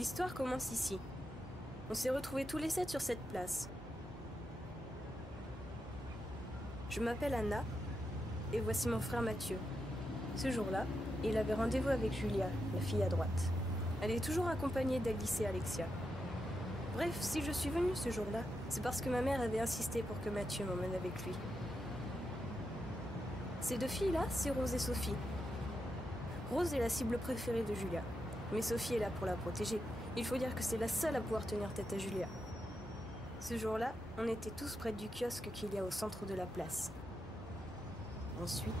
L'histoire commence ici. On s'est retrouvés tous les 7 sur cette place. Je m'appelle Anna, et voici mon frère Mathieu. Ce jour-là, il avait rendez-vous avec Julia, la fille à droite. Elle est toujours accompagnée d'Alice et Alexia. Bref, si je suis venue ce jour-là, c'est parce que ma mère avait insisté pour que Mathieu m'emmène avec lui. Ces deux filles-là, c'est Rose et Sophie. Rose est la cible préférée de Julia, mais Sophie est là pour la protéger. Il faut dire que c'est la seule à pouvoir tenir tête à Julia. Ce jour-là, on était tous près du kiosque qu'il y a au centre de la place. Ensuite...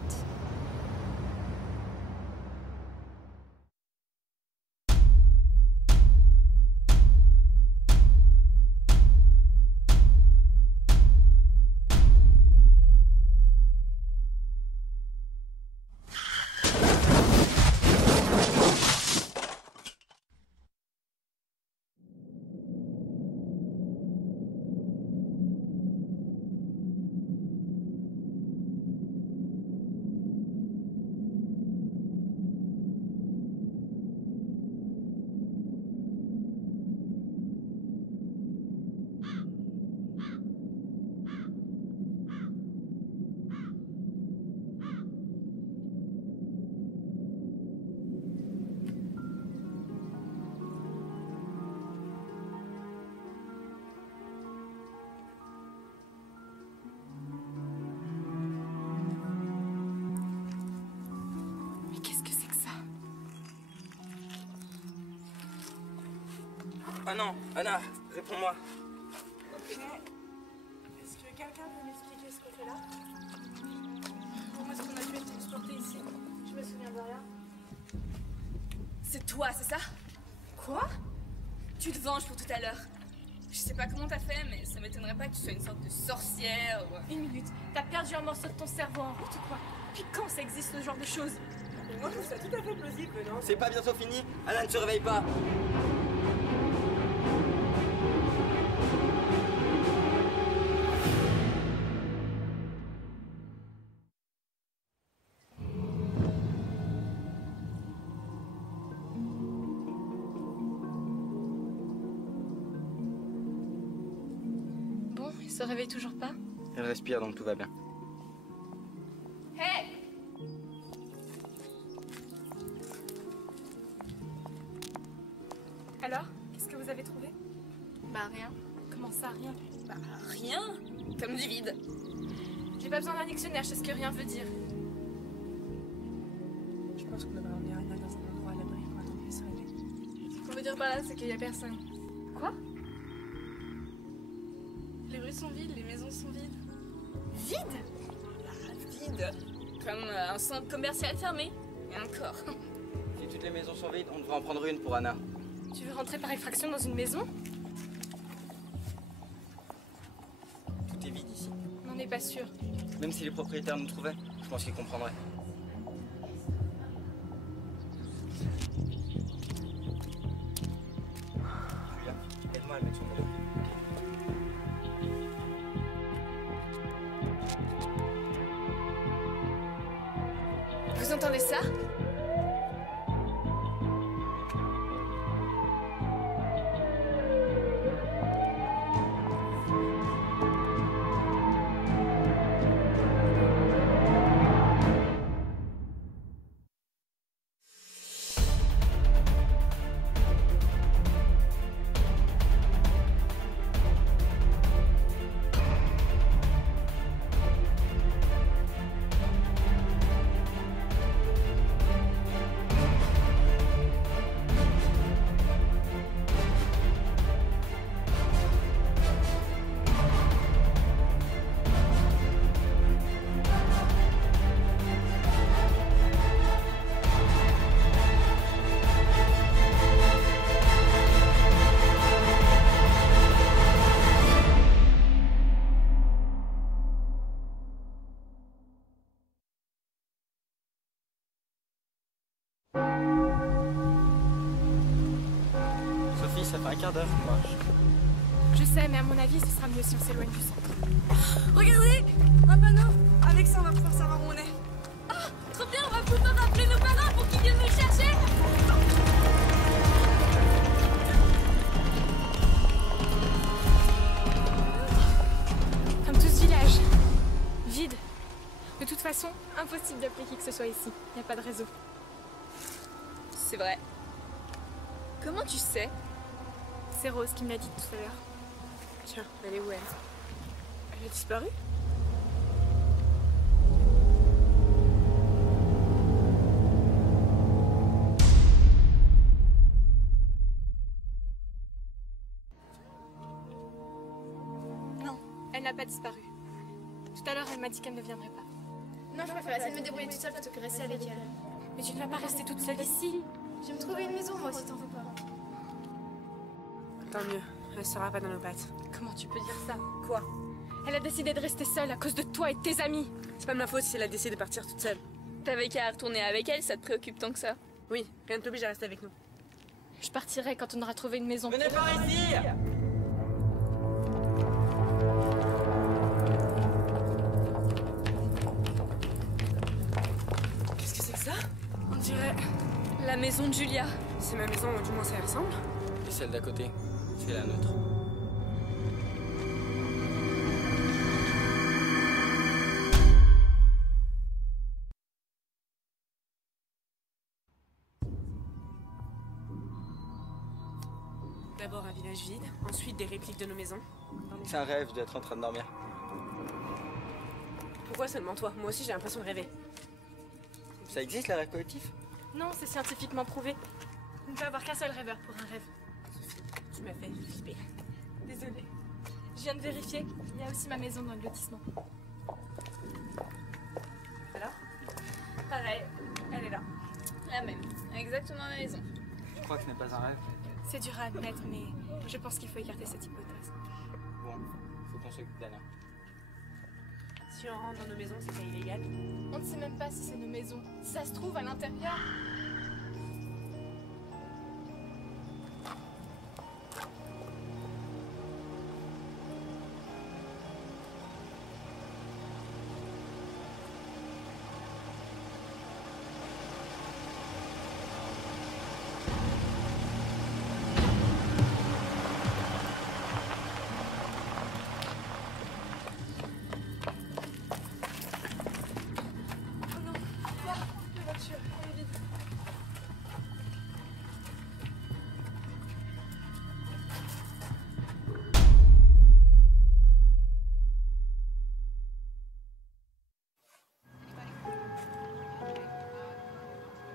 Ah non, Anna, réponds-moi. Ok. Est-ce que quelqu'un peut m'expliquer ce qu'on fait là? Comment est-ce qu'on a pu être transporté ici? Je me souviens de rien. C'est toi, c'est ça? Quoi? Tu te venges pour tout à l'heure. Je sais pas comment t'as fait, mais ça m'étonnerait pas que tu sois une sorte de sorcière ou... Une minute, t'as perdu un morceau de ton cerveau en route ou quoi? Puis quand ça existe ce genre de choses? Moi je trouve ça tout à fait plausible, non? C'est pas bientôt fini? Anna, ne se réveille pas. Bon, il se réveille toujours pas? Elle respire donc tout va bien. Hé! Alors, qu'est-ce que vous avez trouvé? Bah rien. Comment ça, rien? Bah rien, comme du vide. J'ai pas besoin d'un dictionnaire, je sais ce que rien veut dire. Je pense qu'on devrait emmener Anna dans un endroit à l'abri pour attendre qu'elle se réveille. Ce qu'on veut dire par là, c'est qu'il y a personne. Quoi? Les rues sont vides, les maisons sont vides. Vide? Vide. Comme un centre commercial fermé. Et encore. Si toutes les maisons sont vides, on devrait en prendre une pour Anna. Tu veux rentrer par effraction dans une maison? Tout est vide ici. On n'en est pas sûr. Même si les propriétaires nous trouvaient, je pense qu'ils comprendraient. Julia, aide-moi à le mettre sur mon dos. Vous entendez ça? Sophie, ça fait un quart d'heure qu'on marche. Je sais, mais à mon avis, ce sera mieux si on s'éloigne du centre. Regardez, un panneau. Avec ça, on va pouvoir savoir où on est. Ah, trop bien, on va pouvoir appeler nos parents pour qu'ils viennent nous chercher. toute façon, impossible d'appeler qui que ce soit ici. Il n'y a pas de réseau. C'est vrai. Comment tu sais? C'est Rose qui me l'a dit tout à l'heure. Tiens, elle est où elle? Elle a disparu? Non, elle n'a pas disparu. Tout à l'heure, elle m'a dit qu'elle ne viendrait pas. Non, je préfère essayer de me débrouiller toute seule plutôt que rester avec elle. Mais tu ne vas pas rester toute seule ici. Je vais me trouver une maison, moi aussi, t'en veux pas. Tant mieux, elle sera pas dans nos pattes. Comment tu peux dire ça? Quoi? Elle a décidé de rester seule à cause de toi et de tes amis. C'est pas de ma faute si elle a décidé de partir toute seule. T'avais qu'à retourner avec elle, ça te préoccupe tant que ça. Oui, rien ne t'oblige à rester avec nous. Je partirai quand on aura trouvé une maison. Venez par ici! Qu'est-ce que c'est que ça? On dirait... La maison de Julia. C'est ma maison, du moins ça y ressemble. Et celle d'à côté, c'est la nôtre. D'abord un village vide, ensuite des répliques de nos maisons. C'est un rêve d'être en train de dormir. Pourquoi seulement toi? Moi aussi j'ai l'impression de rêver. Ça existe, les rêves collectifs? Non, c'est scientifiquement prouvé. Il ne peut y avoir qu'un seul rêveur pour un rêve. Sophie, tu m'as fait flipper. Désolée. Je viens de vérifier. Il y a aussi ma maison dans le lotissement. Alors? Pareil, elle est là. La même. Exactement la maison. Je crois que ce n'est pas un rêve. C'est dur à admettre, mais je pense qu'il faut écarter cette hypothèse. Bon, faut qu'on s'occupe d'Anna. Si on rentre dans nos maisons, c'est pas illégal. On ne sait même pas si c'est nos maisons. Si ça se trouve à l'intérieur.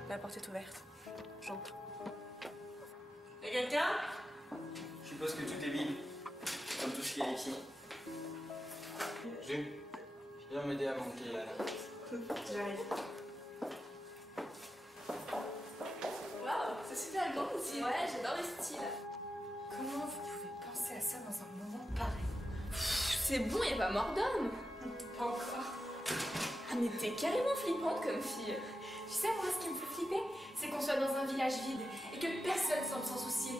La porte est ouverte. J'entre. Y'a quelqu'un? Je suppose que tout est vide, comme tout ce qu'il y a ici. Jules, viens m'aider à monter Anna. J'arrive. Waouh, c'est super grand ici. Ouais, j'adore le style. Comment vous pouvez penser à ça dans un moment pareil? C'est bon, y a pas mort d'homme. Pas encore. Ah mais t'es carrément flippante comme fille. Tu sais, moi, ce qui me fait flipper, c'est qu'on soit dans un village vide et que personne semble s'en soucier.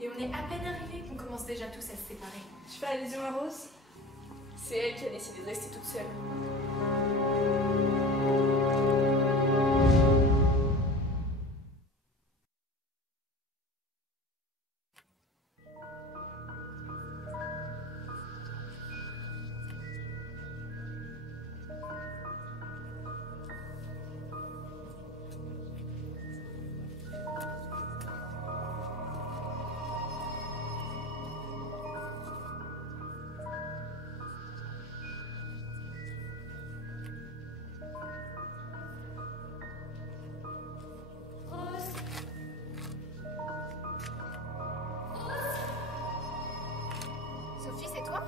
Et on est à peine arrivés qu'on commence déjà tous à se séparer. Je fais allusion à Rose. C'est elle qui a décidé de rester toute seule. Sophie, c'est toi?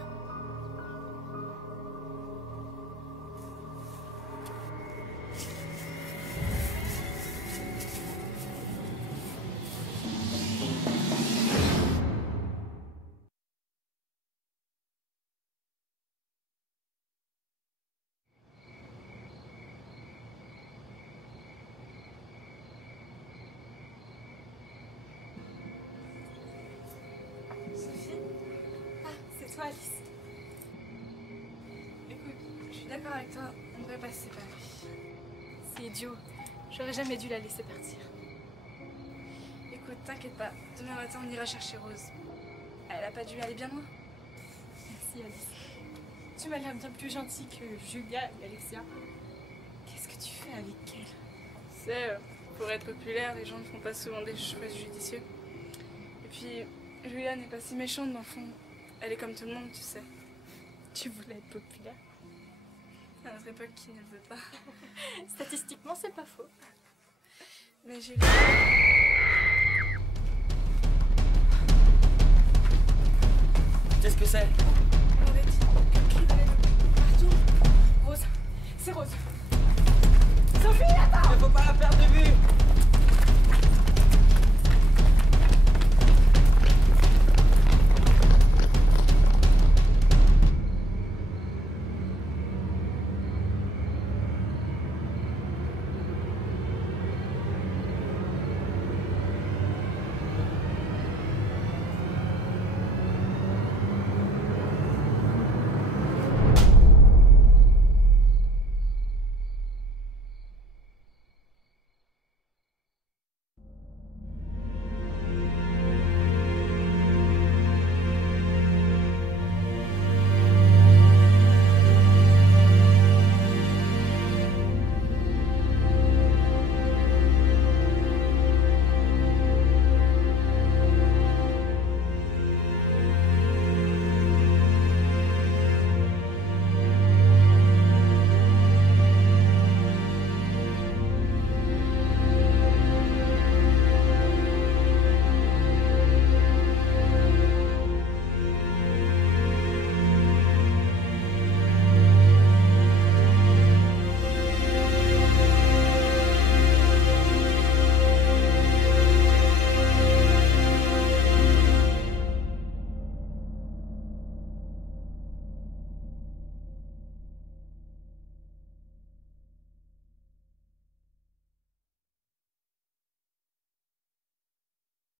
Sophie? Ah, c'est toi, Alice. Écoute, je suis d'accord avec toi, on devrait pas se séparer. C'est idiot. J'aurais jamais dû la laisser partir. Écoute, t'inquiète pas. Demain matin, on ira chercher Rose. Elle a pas dû aller bien loin. Merci, Alice. Tu m'as l'air bien plus gentille que Julia et Alexia. sais, pour être populaire, les gens ne font pas souvent des choix judicieux. Et puis, Julia n'est pas si méchante dans le fond. Elle est comme tout le monde, tu sais. Tu voulais être populaire. À notre époque, qui ne le veut pas. Statistiquement, c'est pas faux. Mais Julia... Qu'est-ce que c'est? On aurait dit que le cri venait de partout. Rose, c'est Rose.